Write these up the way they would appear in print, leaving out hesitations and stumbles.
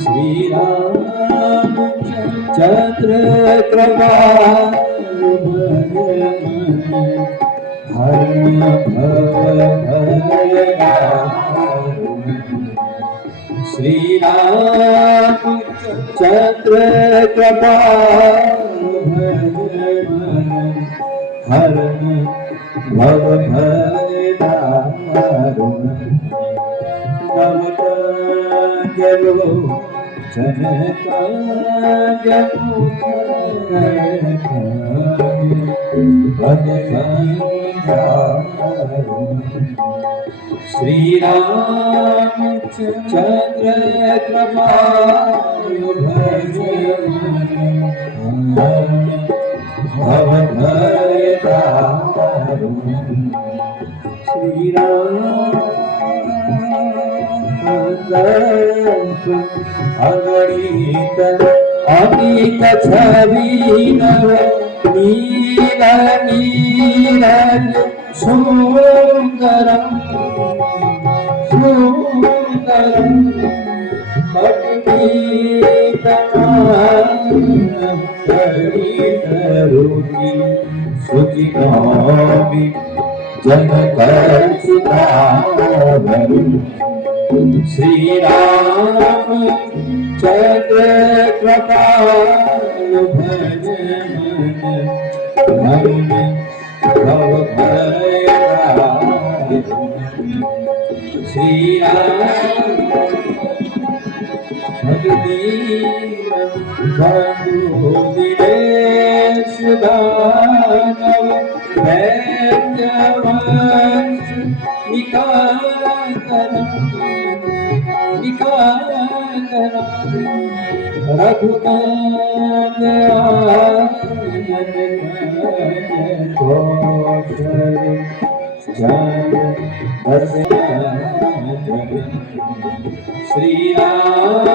श्री राम चंद्र कृपा हरण श्री राम चंद्र कृपा हरण भव भय दारुण नवतंजलो श्री राम चंद्र कृपालु भज भव भय दारुण श्री राम अगणित अमित छवि नव नील नीरज सुंदरम सुंदरम भक्तितरूपी सुखिनोमि जनक सुधावरु श्री राम चंद्र कृपालु भज मन भव भय श्री राम बंधु दिनेश दानव दैत्यवंश रघुनाथ श्री रामचंद्र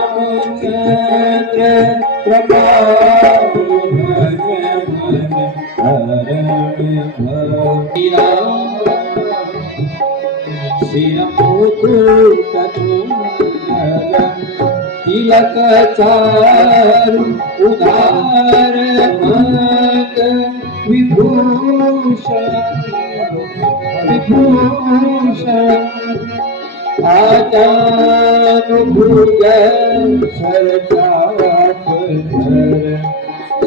कृपालु भज तिलक चारु उदार मत विभूषण विभूषण आजानुभुज सरचापर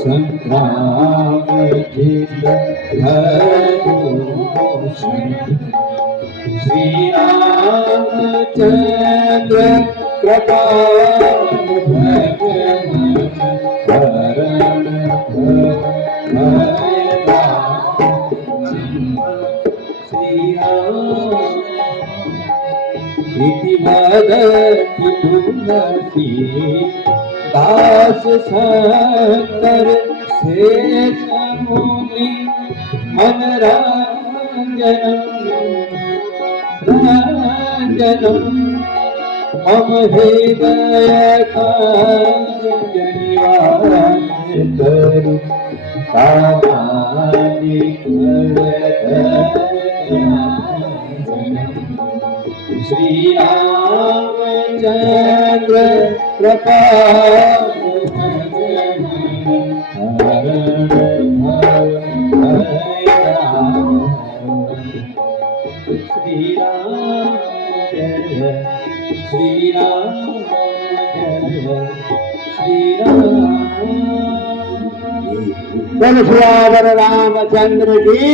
संग्राम जित भूषण श्री रामचंद्र कृपालु भज हरण भय श्री राम इति वदति तुलसी दास शंकर शेष मुनि मनोरंजनम मम हृदय कांजनिवासरु कामादि श्री रामचंद्र कृपालु श्री राम जय श्री राम जय श्री राम बोल सियावर रामचंद्र की